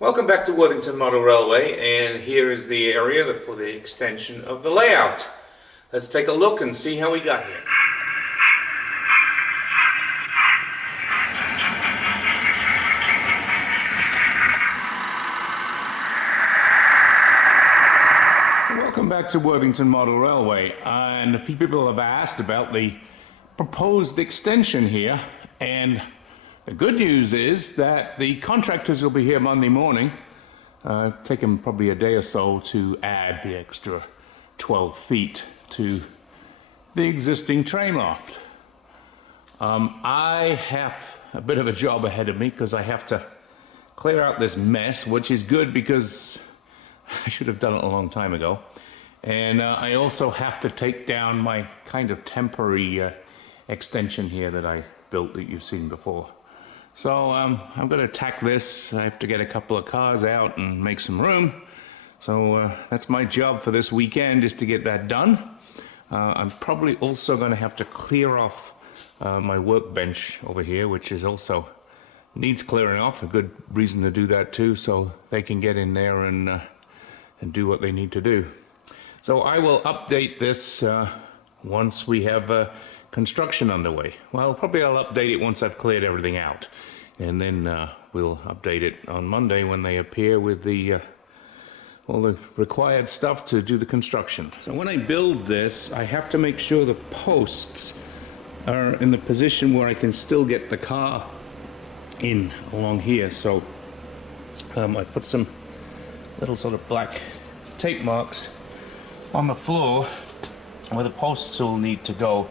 Welcome back to Worthington Model Railway, and here is the area for the extension of the layout. Let's take a look and see how we got here. Welcome back to Worthington Model Railway, and a few people have asked about the proposed extension here, and the good news is that the contractors will be here Monday morning. Take them probably a day or so to add the extra 12 feet to the existing train loft. I have a bit of a job ahead of me because I have to clear out this mess, which is good because I should have done it a long time ago. And I also have to take down my kind of temporary extension here that I built that you've seen before. So I'm going to attack this. I have to get a couple of cars out and make some room. So that's my job for this weekend, is to get that done. I'm probably also going to have to clear off my workbench over here, which is also needs clearing off. A good reason to do that too, so they can get in there and do what they need to do. So I will update this once we have construction underway. Well, probably I'll update it once I've cleared everything out, and then we'll update it on Monday when they appear with the all the required stuff to do the construction. So when I build this, I have to make sure the posts are in the position where I can still get the car in along here. So I put some little sort of black tape marks on the floor where the posts will need to go.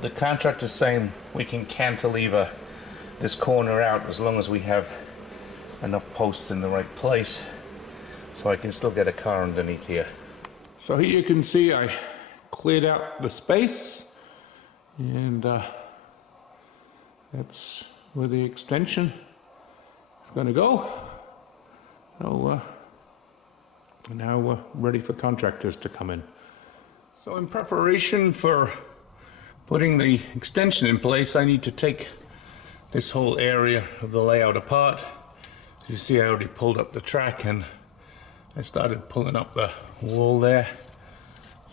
The contractor's saying we can cantilever this corner out as long as we have enough posts in the right place, so I can still get a car underneath here. So here you can see I cleared out the space, and that's where the extension is going to go. So now we're ready for contractors to come in. So in preparation for putting the extension in place, I need to take this whole area of the layout apart. As you see, I already pulled up the track and I started pulling up the wall there.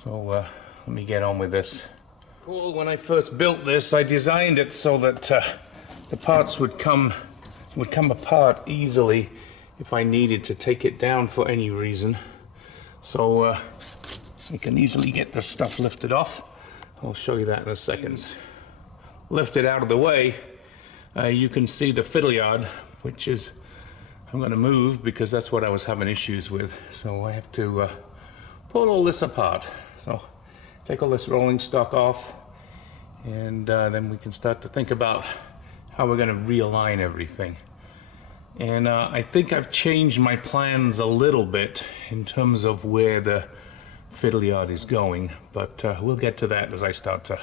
So let me get on with this. Cool. When I first built this, I designed it so that the parts would come apart easily if I needed to take it down for any reason. So you can easily get this stuff lifted off. I'll show you that in a second. Lift it out of the way, you can see the fiddle yard, which is I'm going to move because that's what I was having issues with. So I have to pull all this apart. So take all this rolling stock off, and then we can start to think about how we're going to realign everything. And I think I've changed my plans a little bit in terms of where the fiddle yard is going, but we'll get to that as I start to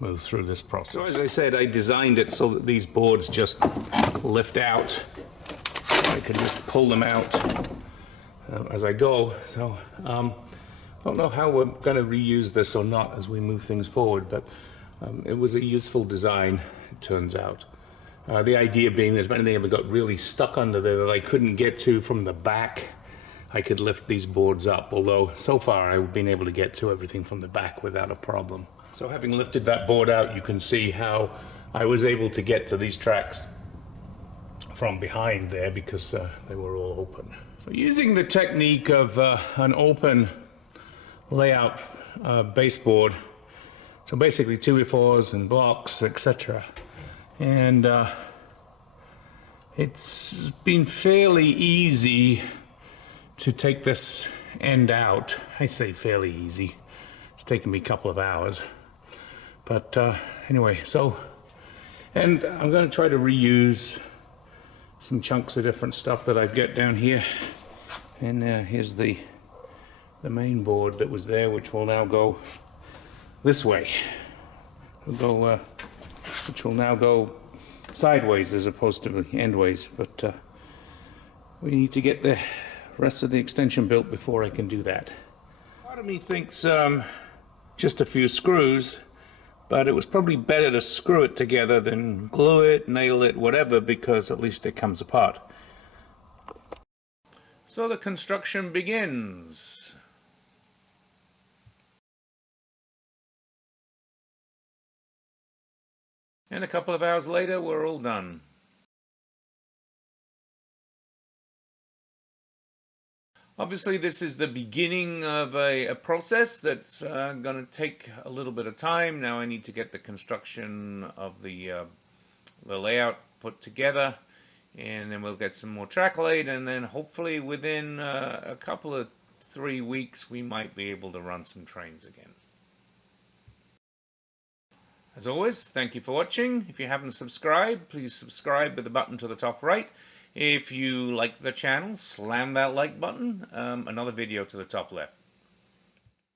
move through this process. So as I said, I designed it so that these boards just lift out. I can just pull them out as I go. So I don't know how we're going to reuse this or not as we move things forward, but it was a useful design, it turns out. The idea being that if anything ever got really stuck under there that I couldn't get to from the back, I could lift these boards up, although so far I've been able to get to everything from the back without a problem. So having lifted that board out, you can see how I was able to get to these tracks from behind there because they were all open. So using the technique of an open layout baseboard, so basically 2x4s and blocks, etc. And it's been fairly easy to take this end out. I say fairly easy. It's taken me a couple of hours. But anyway, so, and I'm going to try to reuse some chunks of different stuff that I've got down here. And here's the main board that was there, which will now go this way. It'll go, which will now go sideways as opposed to endways. But we need to get the rest of the extension built before I can do that. Part of me thinks just a few screws, But it was probably better to screw it together than glue it, nail it, whatever, because at least it comes apart. So the construction begins. And a couple of hours later, we're all done. Obviously, this is the beginning of a process that's going to take a little bit of time. Now I need to get the construction of the layout put together, and then we'll get some more track laid, and then hopefully within a couple of 3 weeks we might be able to run some trains again. As always, thank you for watching. If you haven't subscribed, please subscribe with the button to the top right. If you like the channel, slam that like button. Another video to the top left.